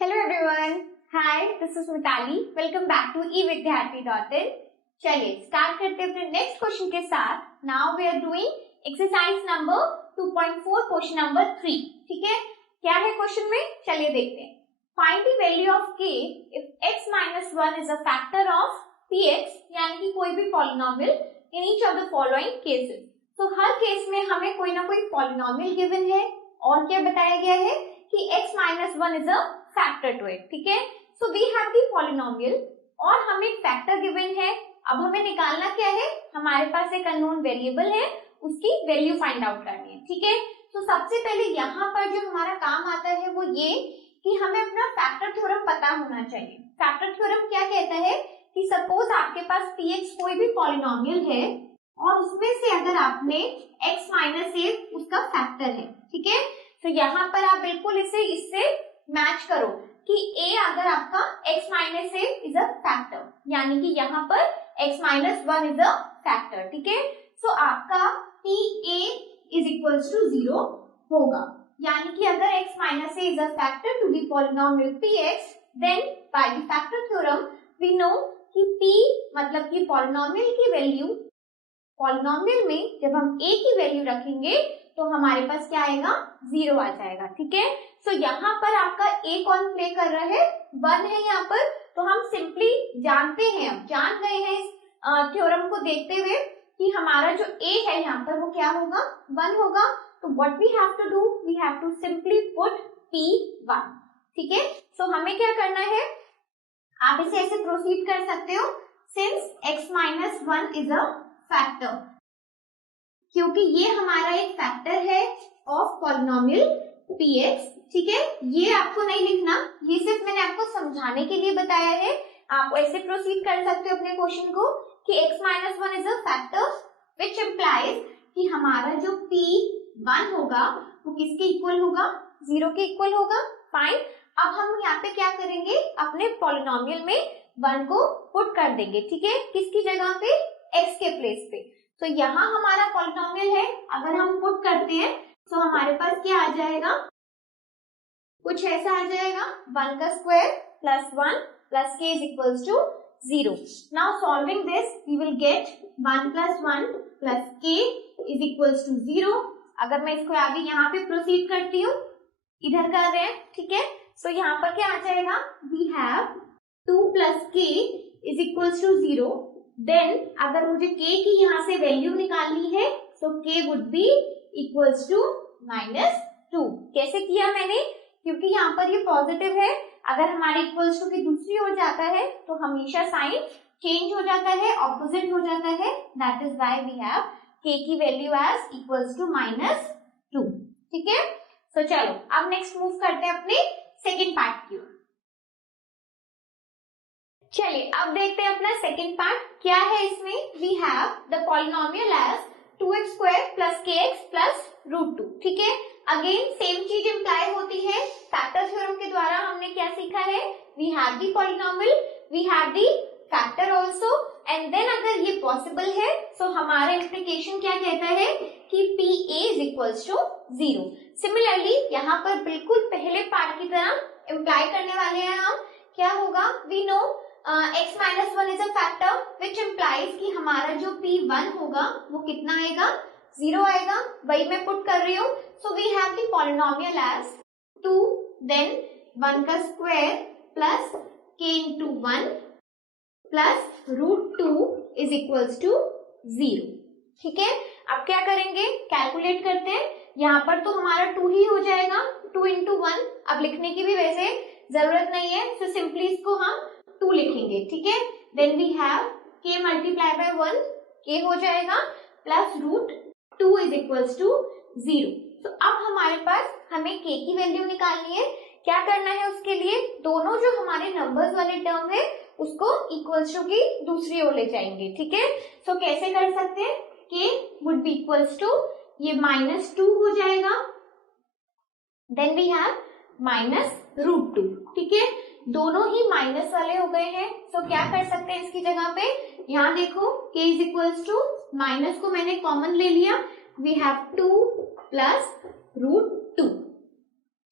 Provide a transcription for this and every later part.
Hello everyone, hi, this is Mitali. Welcome back to evidyarthi.in। चलिए start करते हैं अपने नेक्स्ट क्वेश्चन के साथ। Now we are doing exercise number 2.4 question number 3। ठीक है, क्या है क्वेश्चन में, चलिए देखते हैं। Find the value of k if x minus 1 is a factor of px, यानी कि कोई भी polynomial in each of the following cases. तो हर केस में हमें कोई ना कोई पॉलिनोमियल गिवन है और क्या बताया गया है कि x minus 1 is a factor to it. ठीक है, so we have the polynomial और हमें फैक्टर गिवन है। अब हमें निकालना क्या है, हमारे पास एक अननोन वेरिएबल है, उसकी वैल्यू फाइंड आउट करनी है। ठीक है, तो सबसे पहले यहाँ पर जो हमारा काम आता है वो ये कि हमें अपना फैक्टर थ्योरम पता होना चाहिए। फैक्टर थ्योरम क्या कहता है कि सपोज आपके पास px कोई भी पॉलिनोमियल है और उसमें से अगर आपने x माइनस ए उसका फैक्टर है। ठीक है, तो यहाँ पर आप बिल्कुल इससे मैच करो कि a अगर आपका x minus A is a factor, यानी कि यहाँ पर x minus 1 is a factor. ठीक है, सो आपका p a is equals to 0 होगा, यानी कि अगर x minus A is a factor to the polynomial px, then by the factor theorem we know कि p मतलब कि पॉलिनोमियल की वैल्यू, पॉलिनोमियल में जब हम a की वैल्यू रखेंगे तो हमारे पास क्या आएगा, 0 आ जाएगा। ठीक है, सो यहाँ पर आपका a कौन प्ले कर रहा है, 1 है यहाँ पर। तो हम सिंपली जानते हैं, अब जान गए हैं इस थ्योरम को देखते हुए कि हमारा जो a है यहाँ पर वो क्या होगा, 1 होगा। तो what we have to do, we have to simply put p1। ठीक है, सो हमें क्या करना है, आप इसे ऐसे प्रोसीड कर सकते हो, since x minus 1 is a factor, क्योंकि ये हमारा एक फैक्टर है ऑफ पॉलिनोमियल px। ठीक है, ये आपको नहीं लिखना, ये सिर्फ मैंने आपको समझाने के लिए बताया है। आप ऐसे प्रोसीड कर सकते हो अपने क्वेश्चन को कि x minus 1 is a factor which implies कि हमारा जो p1 होगा वो किसके इक्वल होगा, 0 के इक्वल होगा। फाइन, अब हम यहाँ पे क्या करेंगे, अपने पॉलिनोमियल में 1 को पुट कर देंगे। ठीक है, किसकी जगह पे, x के प्लेस पे। तो यहाँ हमारा पॉलिनोमियल है, अगर हम पुट करते हैं तो हमारे पास क्या आ जाएगा, कुछ ऐसा आ जाएगा, 1 का square plus 1 plus k is equals to 0। Now solving this we will get 1 plus 1 plus k is equals to 0। अगर मैं इसको आगे यहाँ पे प्रोसीड करती हूँ, इधर कर रहे हैं। ठीक है, सो यहाँ पर क्या आ जाएगा, we have 2 plus k is equals to 0। Then अगर मुझे k की यहाँ से वैल्यू निकालनी है तो k would be equals to -2। कैसे किया मैंने, क्योंकि यहाँ पर ये पॉजिटिव है, अगर हमारे इक्वल्स टू की दूसरी ओर जाता है तो हमेशा साइन चेंज हो जाता है, ऑपोजिट हो जाता है। That is why we have k की वैल्यू एज इक्वल्स टू -2। ठीक है, सो चलो अब नेक्स्ट मूव करते हैं अपने सेकेंड पार्ट की ओर। चलिए अब देखते हैं अपना सेकेंड पार्ट क्या है। इसमें we have the polynomial as 2x square plus kx plus √2। ठीक है, अगेन सेम चीज इम्प्लाई होती है। फैक्टर थ्योरम के द्वारा हमने क्या सीखा है, we have the polynomial, we have the factor also, and then अगर ये पॉसिबल है तो हमारा इम्प्लीकेशन क्या कहता है कि pa is equals to 0। Similarly यहाँ पर बिल्कुल पहले पार्ट की तरह इम्प्लाई करने वाले हैं हम, क्या होगा, we know x minus 1 is a factor which implies कि हमारा जो p1 होगा वो कितना आएगा, 0 आएगा। वही मैं पुट कर रही हूँ। So we have the polynomial as 2 then 1 का square plus k into 1 plus √2 is equals to 0। ठीक है, अब क्या करेंगे, कैलकुलेट करते हैं। यहाँ पर तो हमारा 2 ही हो जाएगा, 2 इंटू 1। अब लिखने की भी वैसे जरूरत नहीं है, तो सिंपली इसको हम 2 लिखेंगे। ठीक है, then we have k multiply by 1, k हो जाएगा प्लस √2 इज इक्वल्स टू 0। तो अब हमारे पास हमें k की वैल्यू निकालनी है। क्या करना है उसके लिए, दोनों जो हमारे नंबर्स वाले टर्म है उसको इक्वल्स टू की दूसरी ओर ले जाएंगे। ठीक है, सो कैसे कर सकते हैं, k would be equals to ये -2 हो जाएगा, देन वी हैव -√2। ठीक है, दोनों ही माइनस वाले हो गए हैं, तो क्या कर सकते हैं इसकी जगह पे, यहाँ देखो k is equals to, minus को मैंने कॉमन ले लिया, वी हैव 2 प्लस √2।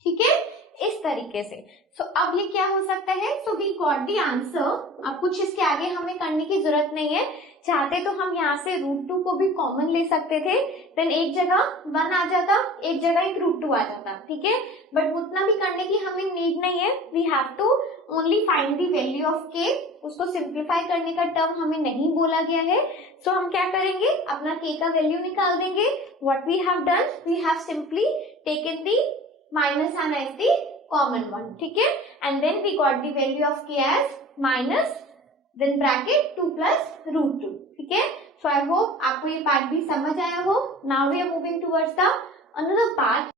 ठीक है, इस तरीके से। सो अब ये क्या हो सकता है, so we got the answer. अब कुछ इसके आगे हमें करने की जरूरत नहीं है, चाहते तो हम यहाँ से √2 को भी कॉमन ले सकते थे, देन एक जगह 1 आ जाता, एक जगह एक √2 आ जाता, ठीक है। बट उतना भी करने की हमें नीड नहीं है, we have to only find the value of k। उसको सिंप्लीफाई करने का टर्म हमें नहीं बोला गया है। सो हम क्या करेंगे, अपना k का वैल्यू निकाल देंगे। What we have done, we have simply taken the minus sign as the common one, ठीक है, and then we got the value of k as minus then bracket 2 plus √2, ठीक है। सो आई होप आपको ये part भी समझ आया हो। Now we are moving towards the another part